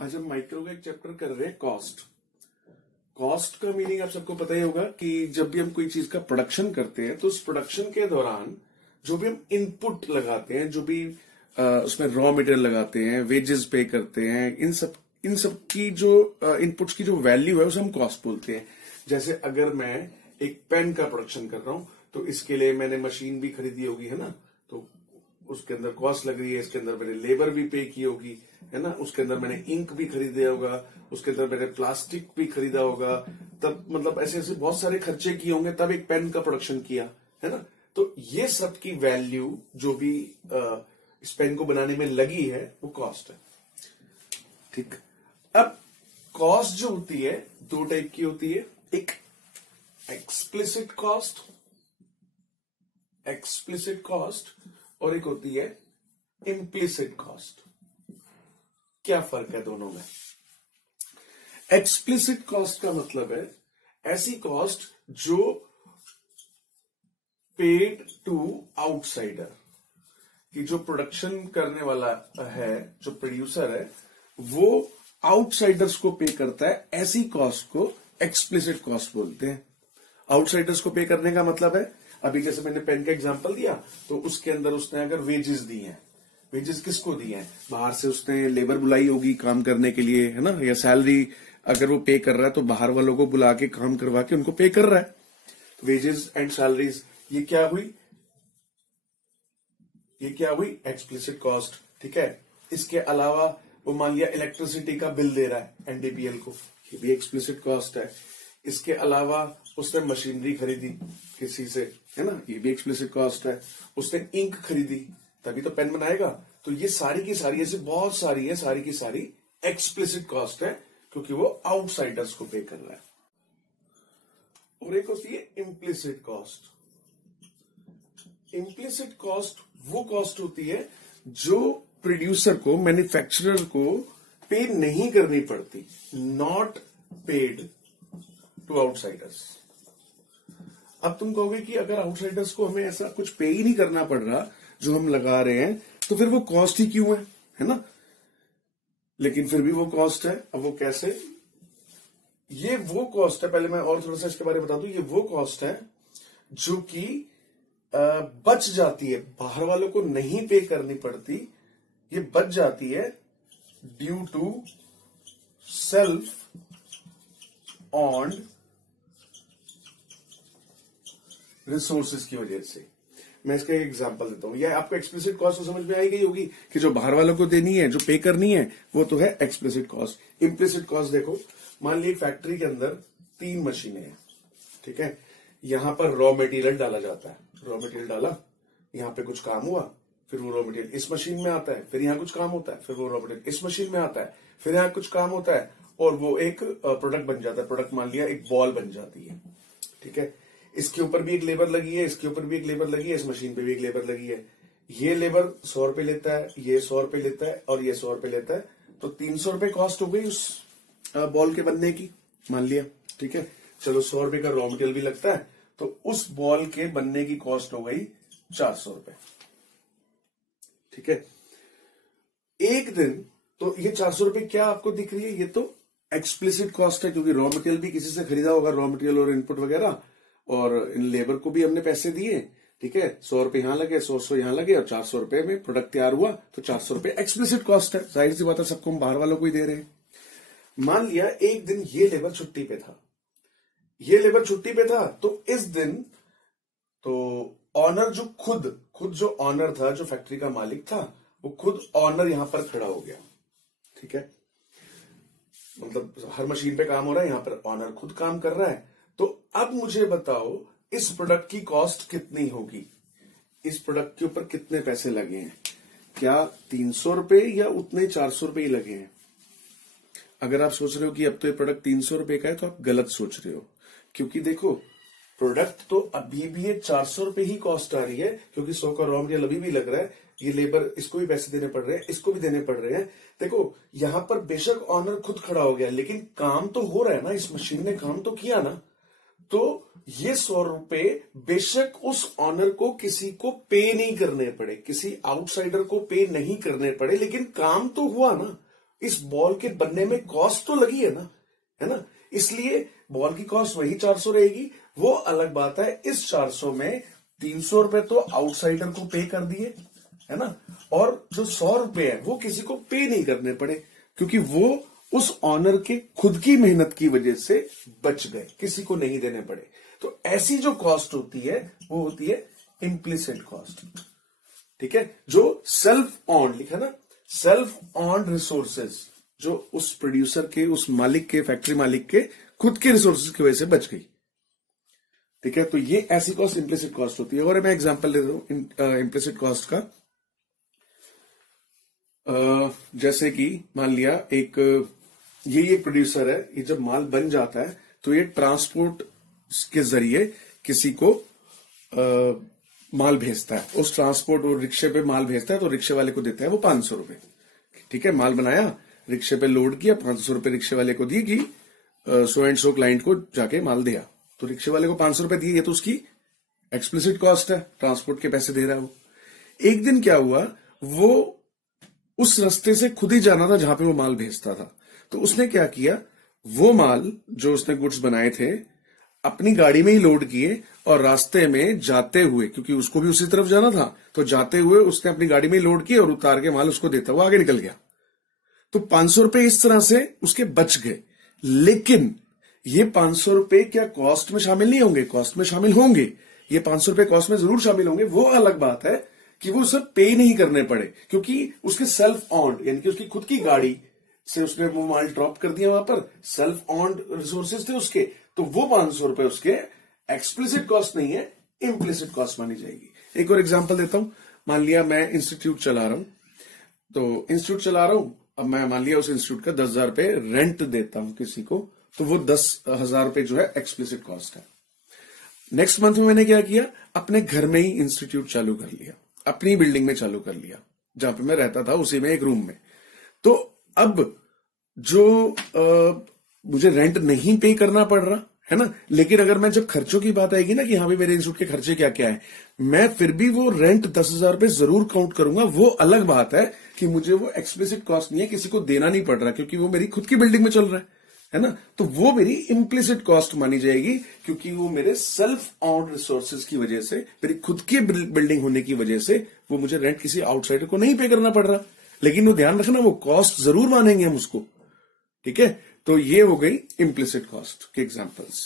आज हम माइक्रो का एक चैप्टर कर रहे हैं कॉस्ट। कॉस्ट का मीनिंग आप सबको पता ही होगा कि जब भी हम कोई चीज का प्रोडक्शन करते हैं तो उस प्रोडक्शन के दौरान जो भी हम इनपुट लगाते हैं, जो भी उसमें रॉ मटेरियल लगाते हैं, वेजेस पे करते हैं, इन सब की जो इनपुट्स की जो वैल्यू है उसे हम कॉस्ट बोलते हैं। जैसे अगर मैं एक पेन का प्रोडक्शन कर रहा हूं तो इसके लिए मैंने मशीन भी खरीदी होगी, है ना, तो उसके अंदर कॉस्ट लग रही है। इसके अंदर मैंने लेबर भी पे की होगी, है ना, उसके अंदर मैंने इंक भी खरीदा होगा, उसके अंदर मैंने प्लास्टिक भी खरीदा होगा, तब मतलब ऐसे ऐसे बहुत सारे खर्चे किए होंगे तब एक पेन का प्रोडक्शन किया, है ना। तो ये सब की वैल्यू जो भी इस पेन को बनाने में लगी है वो कॉस्ट है। ठीक, अब कॉस्ट जो होती है दो टाइप की होती है, एक एक्सप्लिसिट कॉस्ट और एक होती है इम्प्लिसिट कॉस्ट। क्या फर्क है दोनों में? एक्सप्लिसिट कॉस्ट का मतलब है ऐसी कॉस्ट जो पेड टू आउटसाइडर, कि जो प्रोडक्शन करने वाला है, जो प्रोड्यूसर है, वो आउटसाइडर्स को पे करता है। ऐसी कॉस्ट को एक्सप्लिसिट कॉस्ट बोलते हैं। आउटसाइडर्स को पे करने का मतलब है, अभी जैसे मैंने पेन का एग्जांपल दिया तो उसके अंदर उसने अगर वेजेस दी हैं, वेजेस किसको दी हैं? बाहर से उसने लेबर बुलाई होगी काम करने के लिए, है ना, या सैलरी अगर वो पे कर रहा है तो बाहर वालों को बुला के काम करवा के उनको पे कर रहा है। वेजेस एंड सैलरीज, ये क्या हुई एक्सप्लिसिट कॉस्ट। ठीक है, इसके अलावा वो मान लिया इलेक्ट्रिसिटी का बिल दे रहा है एनडीपीएल को, ये भी एक्सप्लिसिट कॉस्ट है। इसके अलावा उसने मशीनरी खरीदी किसी से, है ना, ये भी एक्सप्लिसिट कॉस्ट है। उसने इंक खरीदी तभी तो पेन बनाएगा। तो ये सारी की सारी, ऐसे बहुत सारी है, सारी की सारी एक्सप्लिसिट कॉस्ट है, क्योंकि वो आउटसाइडर्स को पे कर रहा है। और एक होती है इम्प्लिसिट कॉस्ट। इम्प्लिसिट कॉस्ट वो कॉस्ट होती है जो प्रोड्यूसर को, मैन्युफैक्चरर को पे नहीं करनी पड़ती, नॉट पेड टू आउटसाइडर्स। अब तुम कहोगे कि अगर आउटसाइडर्स को हमें ऐसा कुछ पे ही नहीं करना पड़ रहा जो हम लगा रहे हैं, तो फिर वो कॉस्ट ही क्यों है ना। लेकिन फिर भी वो कॉस्ट है। अब वो कैसे? ये वो कॉस्ट है, पहले मैं और थोड़ा सा इसके बारे में बता दूं। ये वो कॉस्ट है जो कि बच जाती है, बाहर वालों को नहीं पे करनी पड़ती, ये बच जाती है due to self on resources की वजह से। मैं इसका एक एग्जांपल देता हूं। यह आपको एक्सप्लिसिट कॉस्ट तो समझ में आई गई होगी कि जो बाहर वालों को देनी है, जो पे करनी है, वो तो है एक्सप्लिसिट कॉस्ट। इम्प्लिसिट कॉस्ट देखो, मान ली फैक्ट्री के अंदर 3 मशीनें हैं, ठीक है, यहां पर रॉ मटेरियल डाला जाता है। रॉ मटेरियल डाला, यहां पे कुछ काम हुआ, फिर वो रॉ मटेरियल इस मशीन में आता है, फिर यहां कुछ काम होता है, फिर वो रॉ मटेरियल इस मशीन में आता है, फिर यहां कुछ काम होता है, और वो एक प्रोडक्ट बन जाता है। प्रोडक्ट मान लिया एक बॉल बन जाती है, ठीक है। इसके ऊपर भी एक लेबर लगी है, इसके ऊपर भी एक लेबर लगी है, इस मशीन पे भी एक लेबर लगी है। ये लेबर 100 रुपए लेता है, ये 100 रुपए लेता है, और ये 100 रुपए लेता है, तो 300 रुपए कॉस्ट हो गई उस बॉल के बनने की, मान लिया, ठीक है। चलो 100 रुपए का रॉ मटेरियल भी लगता है, तो उस बॉल के बनने की कॉस्ट हो गई 400 रुपए, ठीक है। एक दिन तो ये 400 रुपए क्या आपको दिख रही है? ये तो एक्सप्लिसिट कॉस्ट है, क्योंकि रॉ मटेरियल भी किसी से खरीदा होगा, रॉ मटेरियल और इनपुट वगैरह, और इन लेबर को भी हमने पैसे दिए, ठीक है। 100 रुपए यहां लगे, 100 यहां लगे, और 400 रुपए में प्रोडक्ट तैयार हुआ, तो 400 रुपए एक्सप्लिसिट कॉस्ट है। जाहिर सी बात है, सबको हम बाहर वालों को ही दे रहे हैं। मान लिया एक दिन ये लेबर छुट्टी पे था, तो इस दिन तो ऑनर जो खुद जो ऑनर था, जो फैक्ट्री का मालिक था, वो खुद ऑनर यहां पर खड़ा हो गया, ठीक है। मतलब हर मशीन पे काम हो रहा है, यहां पर ऑनर खुद काम कर रहा है। तो अब मुझे बताओ इस प्रोडक्ट की कॉस्ट कितनी होगी, इस प्रोडक्ट के ऊपर कितने पैसे लगे हैं? क्या 300 रुपए या उतने 400 रुपए ही लगे हैं? अगर आप सोच रहे हो कि अब तो ये प्रोडक्ट 300 रुपए का है, तो आप गलत सोच रहे हो, क्योंकि देखो प्रोडक्ट तो अभी भी ये 400 रुपए ही कॉस्ट आ रही है, क्योंकि 100 का रॉ मटेरियल अभी भी लग रहा है, ये लेबर इसको भी पैसे देने पड़ रहे हैं, इसको भी देने पड़ रहे हैं। देखो यहां पर बेशक ऑनर खुद खड़ा हो गया, लेकिन काम तो हो रहा है ना, इस मशीन ने काम तो किया ना। तो ये 100 रुपए बेशक उस ऑनर को किसी को पे नहीं करने पड़े, किसी आउटसाइडर को पे नहीं करने पड़े, लेकिन काम तो हुआ ना। इस बॉल के बनने में कॉस्ट तो लगी है ना, इसलिए बॉल की कॉस्ट वही 400 रहेगी। वो अलग बात है, इस 400 में 300 रुपए तो आउटसाइडर को पे कर दिए, है ना, और जो 100 रुपए है वो किसी को पे नहीं करने पड़े, क्योंकि वो उस ऑनर के खुद की मेहनत की वजह से बच गए, किसी को नहीं देने पड़े। तो ऐसी जो कॉस्ट होती है वो होती है इम्प्लिसिट कॉस्ट। ठीक है, जो सेल्फ ऑन लिखा ना, सेल्फ ऑन रिसोर्सेज, जो उस प्रोड्यूसर के, उस मालिक के, फैक्ट्री मालिक के खुद के रिसोर्सेज की वजह से बच गई। ठीक है, तो ये ऐसी कॉस्ट इम्प्लिसिट कॉस्ट होती है। और मैं एग्जांपल दे दूं इम्प्लिसिट कॉस्ट का। जैसे कि मान लिया ये प्रोड्यूसर है, ये जब माल बन जाता है तो ये ट्रांसपोर्ट के जरिए किसी को माल भेजता है। उस ट्रांसपोर्ट और रिक्शे पे माल भेजता है, तो रिक्शे वाले को देता है वो 500 रुपए। ठीक है, माल बनाया, रिक्शे पे लोड किया, 500 रुपए रिक्शे वाले को दी कि सो एंड सो क्लाइंट को जाके माल दिया, तो रिक्शे वाले को 500 रुपए दिए, ये तो उसकी एक्सप्लिसिट कॉस्ट है, ट्रांसपोर्ट के पैसे दे रहा है वो। एक दिन क्या हुआ, वो उस रास्ते से खुद ही जाना था जहां पे वो माल भेजता था, तो उसने क्या किया, वो माल जो उसने गुड्स बनाए थे अपनी गाड़ी में ही लोड किए, और रास्ते में जाते हुए, क्योंकि उसको भी उसी तरफ जाना था, तो जाते हुए उसने अपनी गाड़ी में ही लोड किए और उतार के माल उसको देता हुआ आगे निकल गया। तो 500 रुपए इस तरह से उसके बच गए। लेकिन ये 500 रुपए क्या कॉस्ट में शामिल नहीं होंगे? कॉस्ट में शामिल होंगे, ये 500 रुपए कॉस्ट में जरूर शामिल होंगे। वो अलग बात है कि वो उसे पे नहीं करने पड़े, क्योंकि उसके सेल्फ ऑन्ड, यानी कि उसकी खुद की गाड़ी से उसने वो माल ड्रॉप कर दिया, वहां पर सेल्फ ऑन्ड रिसोर्सेज थे उसके, तो वो 500 रुपए उसके एक्सप्लिसिट कॉस्ट नहीं है, इम्प्लिसिट कॉस्ट मानी जाएगी। एक और एग्जांपल देता हूं। मान लिया मैं इंस्टीट्यूट चला रहा हूं, तो इंस्टीट्यूट चला रहा हूं, अब मैं मान लिया उस इंस्टीट्यूट का 10,000 रुपए रेंट देता हूं किसी को, तो वो 10,000 रुपए जो है एक्सप्लिसिट कॉस्ट है। नेक्स्ट मंथ में मैंने क्या किया, अपने घर में ही इंस्टीट्यूट चालू कर लिया, अपनी बिल्डिंग में चालू कर लिया, जहां पे मैं रहता था उसी में एक रूम में। तो अब जो मुझे रेंट नहीं पे करना पड़ रहा है ना, लेकिन अगर मैं जब खर्चों की बात आएगी ना कि हाँ भी मेरे इंस्टीट्यूट के खर्चे क्या क्या है, मैं फिर भी वो रेंट 10,000 रुपए जरूर काउंट करूंगा। वो अलग बात है कि मुझे वो एक्सप्लिसिट कॉस्ट नहीं है, किसी को देना नहीं पड़ रहा, क्योंकि वो मेरी खुद की बिल्डिंग में चल रहा है ना, तो वो मेरी इम्प्लिसिट कॉस्ट मानी जाएगी, क्योंकि वो मेरे सेल्फ ऑन रिसोर्सेज की वजह से, मेरी खुद की बिल्डिंग होने की वजह से वो मुझे रेंट किसी आउटसाइडर को नहीं पे करना पड़ रहा। लेकिन वो ध्यान रखना, वो कॉस्ट जरूर मानेंगे हम उसको। ठीक है, तो ये हो गई इम्प्लिसिट कॉस्ट के एग्जांपल्स।